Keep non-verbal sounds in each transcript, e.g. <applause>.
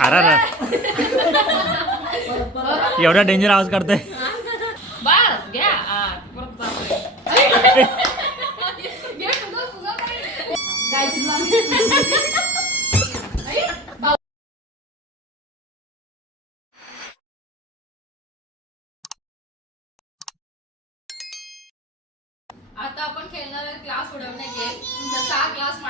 अरे एवढा डेंजर आवाज काढतोय. बस घ्या. परत <laughs>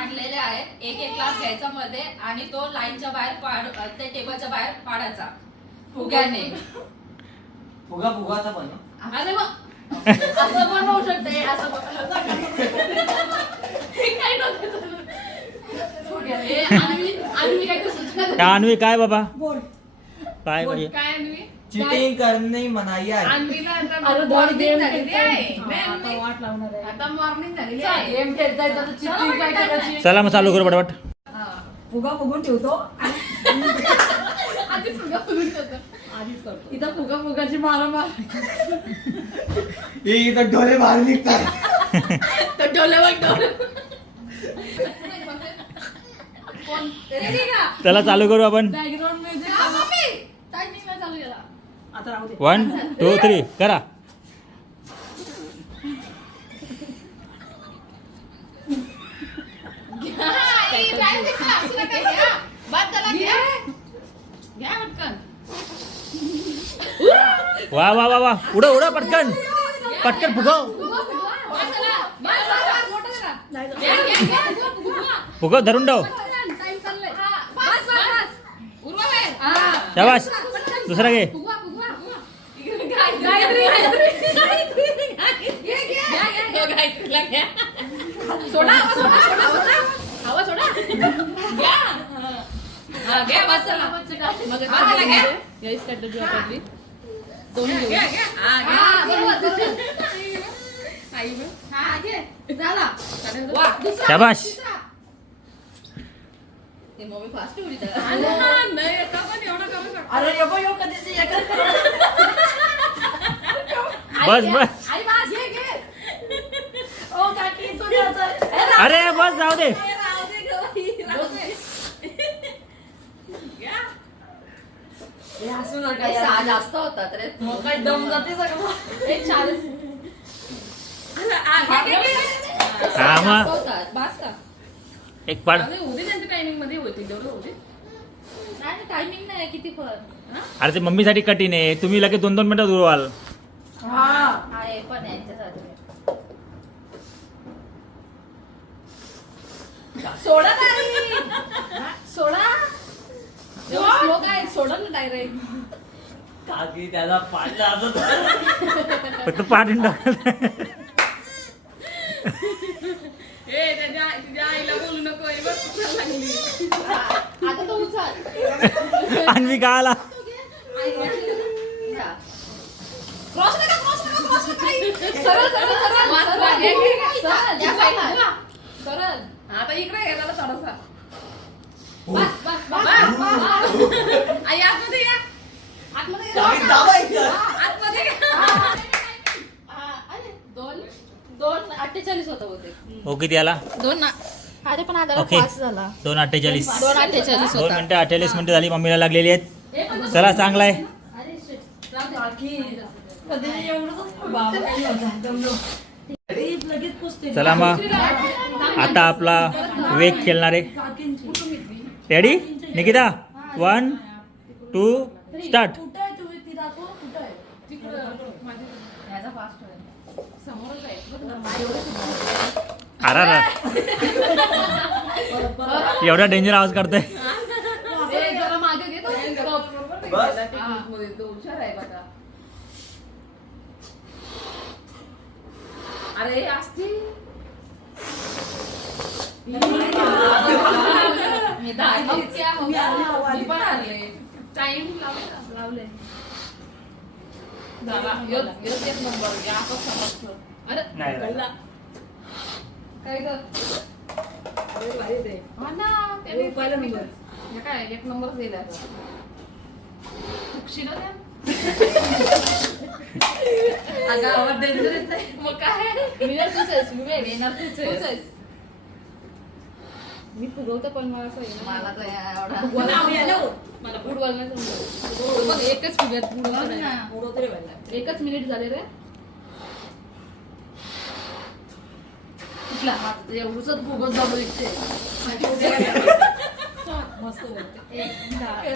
मांडलेले आहेत. एक एक क्लास घ्यायचा मध्ये आणि तो लाईनच्या बाहेर पाड त्या टेबलच्या बाहेर पाडायचा. फुग्याने. फुगा फुगाचा पण. अरे मग. असं पण होऊ शकते. असं पण. हे काय अन्वी काय बाबा? काय बोल, म्हणजे काय अन्वी? चिटिंग करणे मनाई आहे. अन्वीला आता अरे धड morning गेम झालेली आहे. खेळताय. नाही, हा, आता अन्वी. वाट लावणार आहे. आता मॉर्निंग झालेली आहे. गेम खेळताय तर चिटिंग काय करायची चला मग चालू करू पटपट. हा. फुगा फुगून ठेवतो. आधी फुगा फुगून ठेवतो. आधीच करतो. इथं फुगा फुगाची मारामार हे इथं डोळे बाहेर निघतात. तो डोले बघ डोले कोण? रेडी का? चला चालू करू आपण. बॅकग्राऊंड म्युझिक हा, मम्मी टायमिंग नाही चालू केला आता राहू दे वन टू थ्री करा. वा वा वा वा उडा उडा पटकन पटकन फुगव फुगवा, धरून. हा. हा. शाबास पटकन. दुसरा घे. गायत्री, गायत्री, गायत्री, गायत्री. घ्या, घ्या. हो, गायत्रीला घ्या. सोडा हवा सोडा सोडा सोडा हवा सोडा घ्या हा, घ्या बस चला मग हा, घ्या, घ्या. यही स्ट्रॅटेजी वापरली घ्या, घ्या, घ्या. हा, बरोबर, बरोबर. आई गं. हा, घे. झाला. वा, दुसरा, शाबास. तिसरा. ती मम्मी फास्ट त्याला. हा, नाही, एका पण एवढा कमी कर. अरे कधीची एकच बस. बस. अरे बस जाऊ दे. हे. जास्त होतात रे. मग काय दम जाते एक हा, पाड. त्यांच्या टायमिंगमध्ये होती तेवढं होते नाही टायमिंग नाही किती पण? अरे ते मम्मीसाठी कठीण आहे. तुम्ही लगेच दोन दोन मिनिटात उडवाल हा. आहे पण यांच्यासाठी सोडा नाही सोडा. slow काय सोडा ना डायरेक्ट काकी त्याला पाडला असं <laughs> फक्त पाठ टाक ए त्याच्या तुझ्या आईला बोलू नको हे बघ कुठं लागली. आता तो उचल. अन्वी का आला क्रॉस नका क्रॉस नका क्रॉस सरळ सरळ सरळ सरळ. सरळ. आता इकडे थोडासा. बस बस बस. बस आई आतमध्ये या. आतमध्ये या. काकी दाबायचं. हा, आतमध्ये या. हा, अरे, दोन दोन अठ्ठेचाळीस होतं बहुतेक. हो किती आला? दोन अरे पण आता ओके. पाच झाला. दोन अठ्ठेचाळीस. दोन अठ्ठेचाळीस दोन होता. मिनिटं अठ्ठेचाळीस मिनिटं झाली मम्मीला लागलेली आहेत. चला चांगला आहे. अरे कधी एवढंच बाबा काही नव्हतं. दमलो. अरे, लगेच पुसते चला मग आता आपला वेग खेळणार आहे ready Nikita one two start कुठं आहे तुम्ही? ती दाखव कुठं आहे याचा fast होईल. समोरच आहे. बघ ना. अरा रा एवढा डेंजर आवाज काढतोय ए, जरा मागे घे तो. बस. हा, मध्ये तो हुशार आहे बघा. अरे असती मी दहा मी पण आले. टाइम लावले लावले झाला ह्योच ह्योच एक नंबर या आपण अरे. कळला. काय ग? अरे, भारी ते. हा ना त्याने पहिला नंबर. काय एक नंबरच दिला खुशी ना त्या अगं आवाज डेंजर येत मग काय? विनर तूच आहेस विवेक विनर तूच आहेस मी फुगवते पण मला असं आहे ना. मला तर एवढा. मला फुगवायला नाही. जमत. बघ, एकच फुग्यात फुगवते बघ ना, नाही. उडवते रे बाईला. एकच मिनिट झाले रे. कुठला? हात एवढंच फुगत जाऊ इथे. <laughs> मस्त बोलते.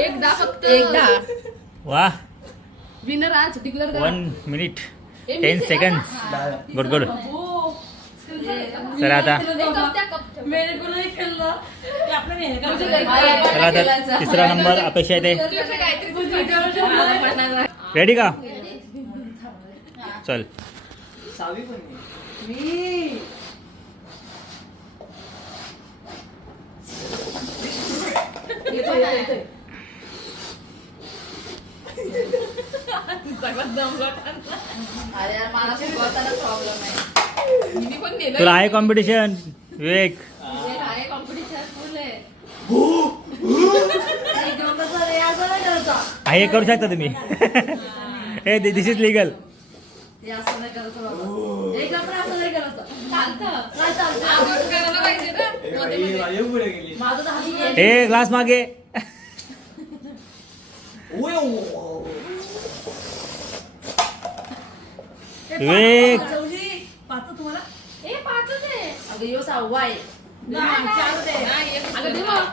एकदा फक्त. एकदा. वा. विनर आज डिक्लेअर करा. One minute ten second good good. चला आता. हे? चला आता तिसरा नंबर अपेक्षा येते. रेडी का? चल. अरे यार मला शिकवताना प्रॉब्लेम आहे हिने पण नेलं. तुला आहे कॉम्पिटिशन विवेक हे आहे competition full आहे. नाही घेऊन कसं रे, असं नाही करायचं. आहे हे करू शकता तुम्ही हे दिस इज लिगल हे असं नाही करत बाबा हे कपडे असं नाही करत चालतं. काय चालतं आवड करायला पाहिजे ना. ए, मध्ये बाई, मध्ये. बाई, पुढे गेली माझं तर हात गेलं. हे ग्लास मागे विवेक चौली, पाच तुम्हाला? ए, पाचच आहे. अगं यो सहावा आहे. नाही, नाही, चार दे. नाही, एक अगं दे मग.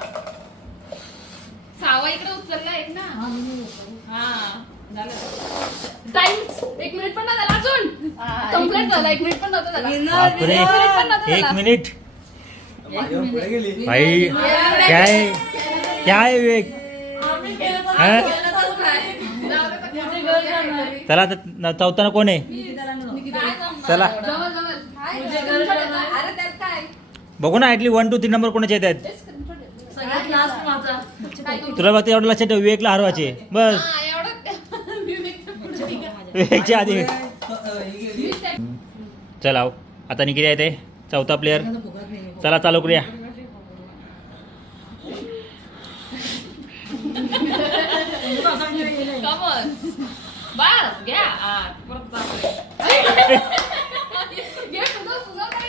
सहावा इकडे उचलला एक ना. हा झालं. टाइम एक मिनिट पण नाही झाला अजून. हा, झाला एक मिनिट पण नव्हता झाला. बापरे. एक मिनिट पण नव्हता एक झाला. मिनिट. माझ्यावर पुढे गेली. भाई क्या? है क्या है? विवेक आम्ही केलं तर हा? नाही. आता न- चौथानं कोण आहे मी त्याला नाही. काय जमणार? चला. बघू ना ऍटली वन टू तीन नंबर कोणाचे येत आहेत? तुला बघते एवढं लक्षात ठेव विवेकला हरवाचे बस हा. विवेकच्या आधी अ, ही चला आता निकिता येते चौथा प्लेअर. चला चालू करूया. बस घ्या. घे, फुगव, फुगव काय?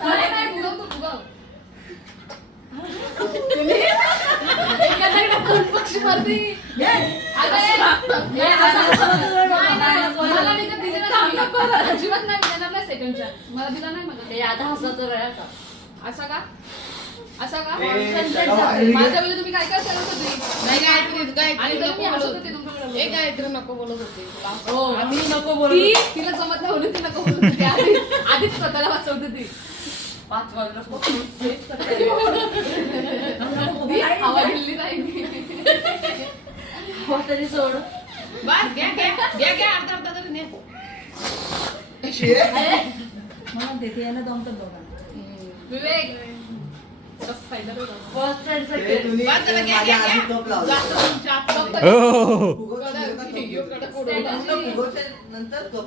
नाही, नाही, फुगव तू, फुगव. एखादा कोण पक्षी मारती? अगं, ए, ए, असं- नाही, नाही, मला नाही का दिलं ना, अजिबात नाही देणार नाही second chance. मला दिला नाही मला हे आता हसत का असा का असा का. माझ्या वेळी तुम्ही काय काय करत होते नाही आणि तरी मी हसत होते तुमच्याकडे एक गायत्री नको बोलत होती हो. आम्ही नको बोलू ती तिला जमत नाही म्हणून ती नको बोलत होती. आधीच आधीच स्वतःला वाचवत होती. पाच वाजलं ती हवा दिल्ली नाही. हो तरी सोड. बस घ्या घ्या घ्या घ्या अर्धा अर्धा तरी ने मला देते यायला जमतात दोघांना. विवेक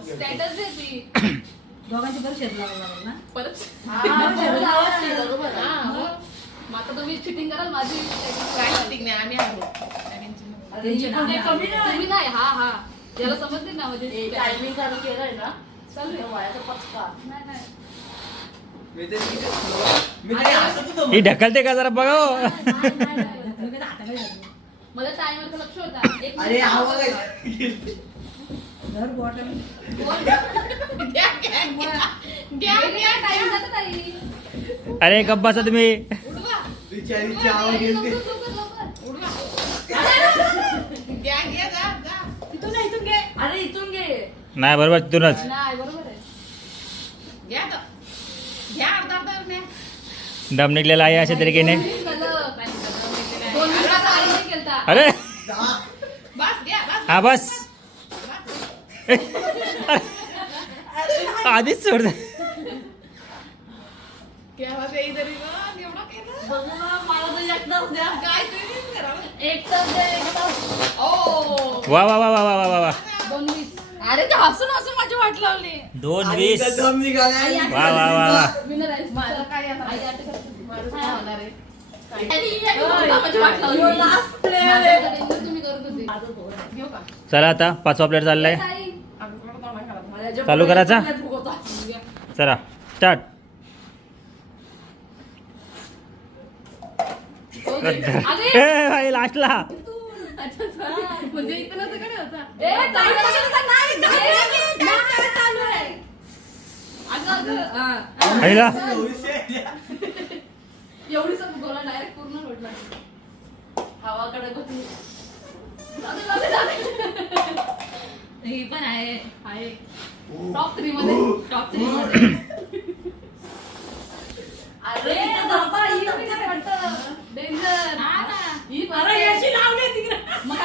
स्टॅटस दे ती दोघांची पण शेत लावावं लागेल ना परत बरोबर आता तुम्ही चिटिंग कराल माझी काय चिटिंग नाही आम्ही आहोत कमी नाही हा हा. याला समजते ना म्हणजे टायमिंग चालू केलंय ना चालू आहे. वयाचा पचका नाही नाही मी तरी किती फुगव- मी तरी हसत होतो ही ढकलते का जरा बघा हो. मला लक्ष होता अरे हा. धर बॉटल. अरे गप्प बसा तुम्ही. बिचारीची आवाज नाही बरोबर तिथूनच नाही, बरोबर आहे. घ्या आता. घ्या, अर्धा अर्धा न्या. दम निघलेला आहे अशा तरीकेने. अरे. हा बस आधीच सोड. वा वा वा वा वा वा वा. अरे ते हसून हसून माझी वाट लावली दोन वीस दम. वा वा वा वा Winner आहे. माझं काय येणार? आई अटक करते. माझं काय होणार आहे? आणि ही एक होता माझी वाट लावली यो last player आहे. माझ्याकडे इंग्लिश तुम्ही करत होते. माझं पोर आहे. घेऊ का? चला आता पाचवा प्लेअर चाललाय. मला चालू करायचा? नाही. चला स्टार्ट अरे ए भाई लास्टला म्हणजे इथं नव्हतं. अगं, अगं, हा. आईला. एवढी सब गोला डायरेक्ट पूर्ण रोडला हवाकडे होती जाऊ दे, जाऊ दे, जाऊ दे. ही पण आहे. आहे. टॉप थ्री मध्ये. टॉप थ्री मध्ये अरे बाबा, ही कशी काय वाटतं? Danger. हा ना. ही अरे याची लावली तिकडे मग काय त्याचा काय संबंध सकाळ मग सुचून येते मगजपासून आहे. मगजपासून आहे. मगजपासून. कमॉन बाबो ताई, बाई, कोणाला नाना माहिती? के ते फुगा फुगा के सीख गई अरे अरे अरे अरे तो बोलते का सगळं जाऊ मी दुसऱ्याचं दे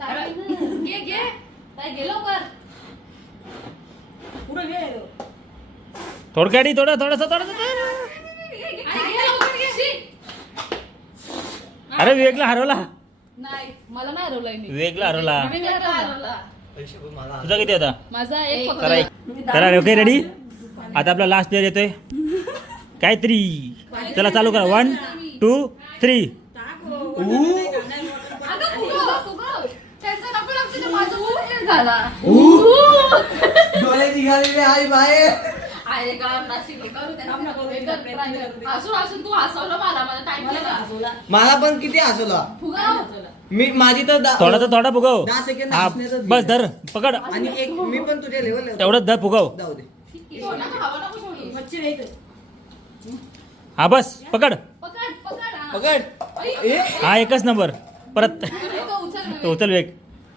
ताई, घे घे. ताई घे लवकर. पुढे घे. थोडक्याडी थोडं थोडस थोडस. अरे वेगला हरवला. नाही मला नाही हरवलाय मी. वेगला हरवला. मी वेगळा हरवला. तुझा किती होता? माझा एक करा एक. पकडला. करा ओके रेडी आता आपला लास्ट प्लेअर येतोय. काय थ्री चला चालू करा. वन टू थ्री अगं, फुगव, फुगव. त्यांचा नको लागतो ते माझं ऊर झाला. डोळे निघालेले आहे बाहेर. अरे का नाशिक करू दे. हसून हसून तू हसवलं मला मला टाइम गेला मला पण किती हसवला? मी माझी तर दा- थोडा तर थोडा फुगव. दहा सेकंद हा बस. धर पकड. आणि एक मी पण तुझ्या लेवल तेवढंच धर फुगव. जाऊ दे. सोड ना, हवा नको सोडू. मच्छी नाही तर. हा बस पकड. पकड पकड. हा. पकड. आई, ए? हा एकच नंबर. परत. अरे, तो उचल. तो वेग.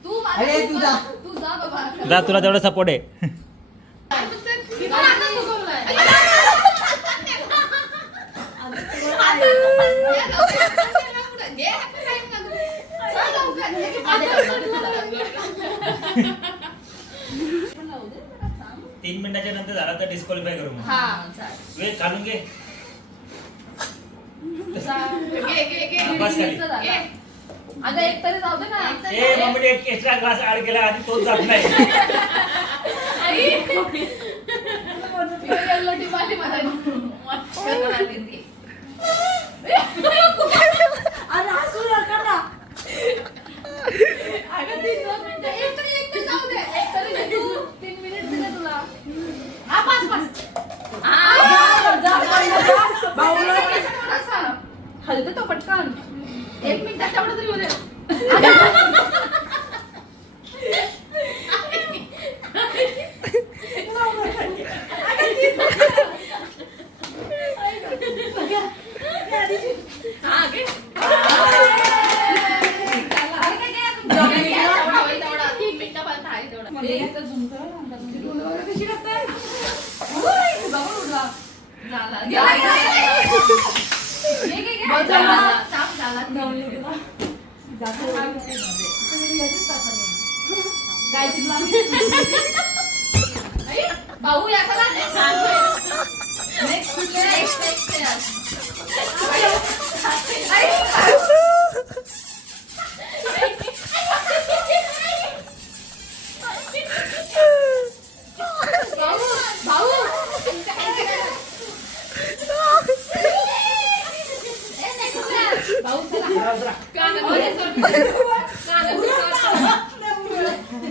तू अरे, माझ्या तू जा. तू जा बाबा. जा तुला तेवढा सपोर्ट आहे मी पण आता फुगवलंय. घे, time का तू? चल लवकर, घे, घे, पण लावू दे, जरा थांब. तीन मिनिटाच्या नंतर झाला तर डिस्क्वालिफाय करू हा वेग काढून घे. बस खाली. अगं एक तरी जाऊ दे ना. ए मम्मी एक एक्स्ट्रा ग्लास ऍड केला आणि तोच जात नाही. आई. हलते तो. पटकन. एक मिनिटात तेवढं तरी होऊ <laughs> दे. हा, घे. अरे काय घे अजून. तेवढा होईल, तेवढा. तीन मिनिटापर्यंत आहे तेवढा. कशी करताय? उय, बाबा उडला. झाला. गेला, गेला, गेला. घे, घे, घे. झाला. साफ झाला. आई, भाऊ भाऊ भाऊ.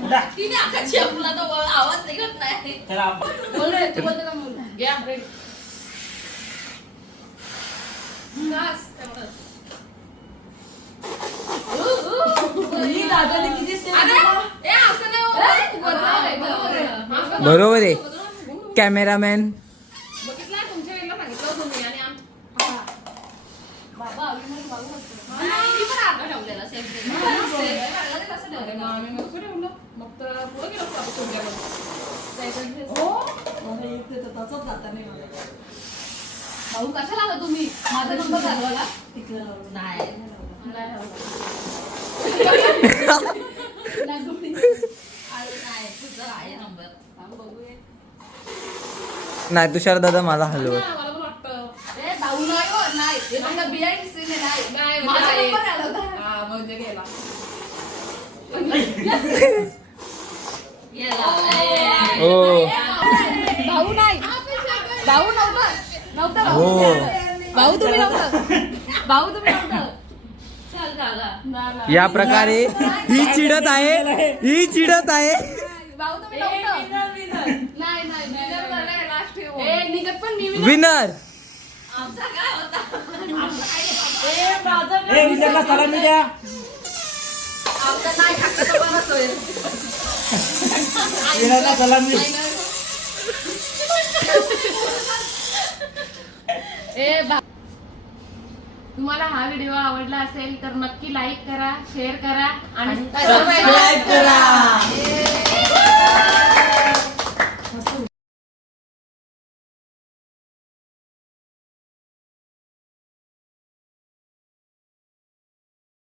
तिने अख्खा चेपला तो आवाज निघत नाही बोल रे तू बोल ना बोल घ्या रेडी बस तेवढं. उ, उ. ही दादाने किती step अरे, केला? ए, असं नाही होत. बरोबर आहे, बरोबर आहे. बरोबर आहे. बरोबर. कॅमेरामॅन बघितलं तुमच्या वेळेला सांगितलं तुम्ही आणि आम-. बाबा मी पण ठेवलेला. मग आम्ही मग कुठे ठेवलं? मग तर पुढं गेलो आपण सोडल्यावर. जायचं dress. हो मला जाता नाही मला. भाऊ तुम्ही? माझा नंबर घालवाला लावलं. नाही. नाही अरे नाही. तुझा आहे नंबर. नाही तुषार दादा मला हलवत. मला पण वाटतं. ए भाऊ नाही हो नाही. हे तुमचा बिहाइंड सीन आहे नाही. माझा नंबर आला होता. हा म्हणजे गेला. <laughs> गेला भाऊ नव्हता. नव्हता हो. भाऊ भाऊ तुम्ही नव्हता. भाऊ तुम्ही नव्हता. या प्रकारे ही चिडत आहे. ही चिडत आहे. भाऊ हे. विनर सलामी द्या. सलामी. ए बा तुम्हाला हा व्हिडिओ आवडला असेल तर नक्की लाईक करा शेअर करा आणि Subscribe करा.